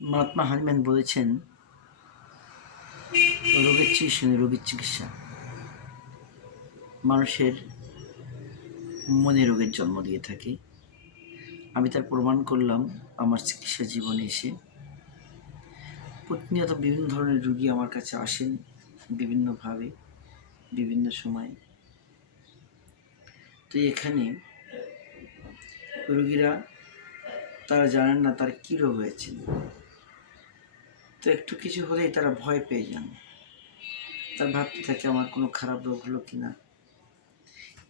Mahatma Hahnemann বলেছেন, রোগের চিকিৎসা নেই, রোগের চিকিৎসা। মানুষের মনে রোগের জন্ম দিয়ে থাকে। আমি তার প্রমাণ করলাম আমার চিকিৎসা জীবনে এসে। প্রতিনিয়ত বিভিন্ন ধরনের রোগী আমার কাছে আসেন, বিভিন্নভাবে, বিভিন্ন সময়। তো এখানে রোগীরা তারা জানেন না তার কী রোগ হয়েছে। তো একটু কিছু হলেই তারা ভয় পেয়ে যান। তার ভাবতে থাকে আমার কোনো খারাপ রোগ হলো কি না।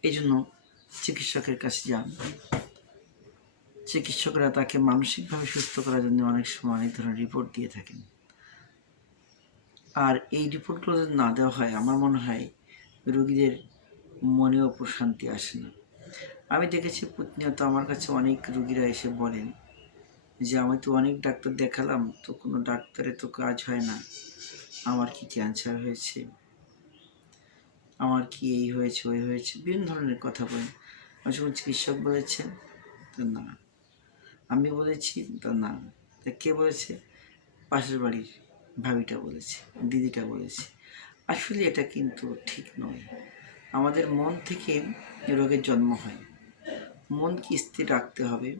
এই জন্য চিকিৎসকের কাছে যান। চিকিৎসকরা তাকে মানসিকভাবে সুস্থ করার জন্য অনেক সময় অনেক ধরনের রিপোর্ট দিয়ে থাকেন। আর এই রিপোর্টগুলো যদি না দেওয়া হয়, আমার মনে হয় রোগীদের মনেও প্রশান্তি আসে না। আমি দেখেছি প্রতিনিয়ত আমার কাছে অনেক রোগীরা এসে বলেন যে আমি তো অনেক ডাক্তার দেখালাম, তো কোনো ডাক্তারে তো কাজ হয় না। আমার কি ক্যান্সার হয়েছে, আমার কি এই হয়েছে ওই হয়েছে, বিভিন্ন ধরনের কথা বলেন। আমি যখন চিকিৎসক বলেছেন তো না, আমি বলেছি তো না, তা কে বলেছে? পাশের বাড়ির ভাবিটা বলেছে, দিদিটা বলেছে। আসলে এটা কিন্তু ঠিক নয়। আমাদের মন থেকে রোগের জন্ম হয়। মনকে স্থির রাখতে হবে,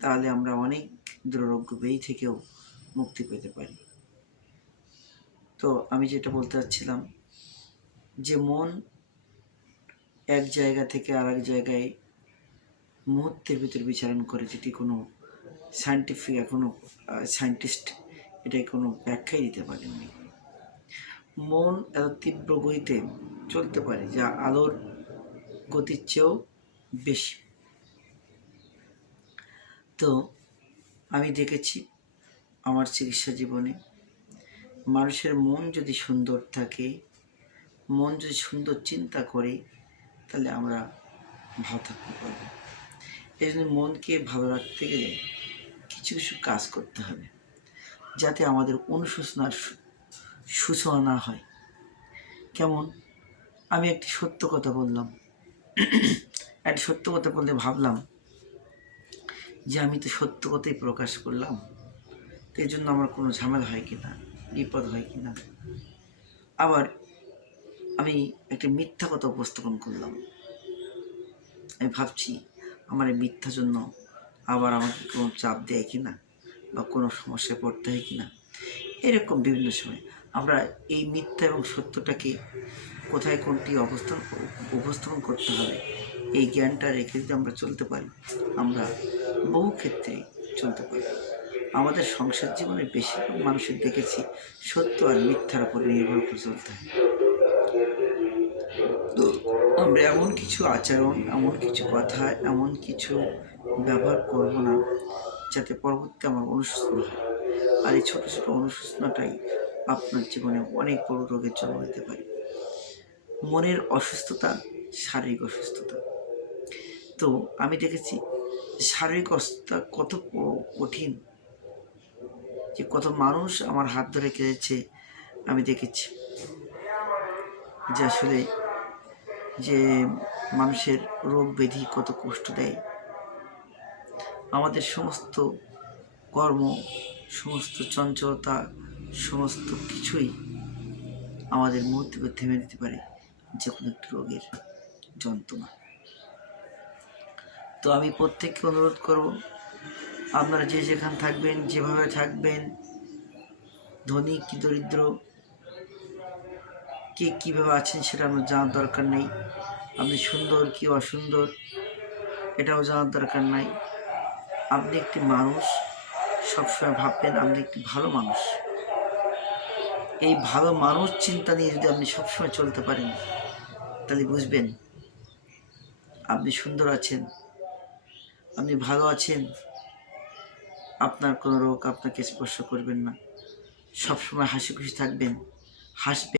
তাহলে আমরা অনেক দুরারোগ্য ব্যাধি থেকেও মুক্তি পেতে পারি। তো আমি যেটা বলতে চাচ্ছিলাম যে মন এক জায়গা থেকে আর এক জায়গায় মুহূর্তের ভিতর বিচরণ করে, যেটি কোনো সায়েন্টিস্ট এটাই কোনো ব্যাখ্যাই দিতে পারেননি। মন এত তীব্র গতিতে চলতে পারে যা আলোর গতির চেয়েও বেশি। তো আমি দেখেছি আমার চিকিৎসা জীবনে, মানুষের মন যদি সুন্দর থাকে, মন যদি সুন্দর চিন্তা করে, তাহলে আমরা ভালো থাকতে পারবো। এই জন্য মনকে ভালো রাখতে গেলে কিছু কিছু কাজ করতে হবে, যাতে আমাদের অনুশোচনার সূচনা না হয়। কেমন? আমি একটি সত্য কথা বললাম, একটি সত্য কথা বলতে ভাবলাম যে আমি তো সত্য কথাই প্রকাশ করলাম, তো এই জন্য আমার কোনো ঝামেলা হয় কি না, বিপদ হয় কি না। আবার আমি একটি মিথ্যা কথা উপস্থাপন করলাম, আমি ভাবছি আমার এই মিথ্যার জন্য আবার আমাকে কোনো চাপ দেয় কি না, বা কোনো সমস্যায় পড়তে হয় কি না। এরকম বিভিন্ন সময় আমরা এই মিথ্যা এবং সত্যটাকে কোথায় কোনটি উপস্থাপন করতে হবে, এই জ্ঞানটা রেখে যদি আমরা চলতে পারি, আমরা বহু ক্ষেত্রেই চলতে পারি। আমাদের সংসার জীবনে বেশিরভাগ মানুষের দেখেছি সত্য আর মিথ্যার উপর নির্ভর করে চলতে হয়। তো আমরা এমন কিছু আচরণ, এমন কিছু কথা, এমন কিছু ব্যবহার করব না যাতে পরবর্তী আমার অনুশোচনা হয়। আর এই ছোটো ছোটো অনুশোচনাটাই আপনার জীবনে অনেক বড় রোগের জন্ম দিতে পারে। মনের অসুস্থতা, শারীরিক অসুস্থতা। তো আমি দেখেছি শারীরিক অসুস্থতা কত কঠিন, যে কত মানুষ আমার হাত ধরে কেঁদেছে। আমি দেখেছি যে আসলে যে মানুষের রোগ ব্যাধি কত কষ্ট দেয়। আমাদের সমস্ত কর্ম, সমস্ত চঞ্চলতা, সমস্ত কিছুই আমাদের মুহূর্তে থেমে দিতে পারে যে কোনো একটি রোগের যন্ত্রণা। তো আমি প্রত্যেককে অনুরোধ করব, আপনারা যে যেখানে থাকবেন, যেভাবে থাকবেন, ধনী কি দরিদ্র, কে কীভাবে আছেন সেটা আমার জানার দরকার নেই। আপনি সুন্দর কি অসুন্দর এটাও জানার দরকার নাই। আপনি একটি মানুষ, সবসময় ভাববেন আপনি একটি ভালো মানুষ। এই ভালো মানুষ চিন্তা নিয়ে যদি আপনি সবসময় চলতে পারেন, তাহলে বুঝবেন আপনি সুন্দর আছেন, আপনি ভালো আছেন, আপনার কোনো রোগ আপনাকে স্পর্শ করবেন না। সবসময় হাসি খুশি থাকবেন, হাসবেন।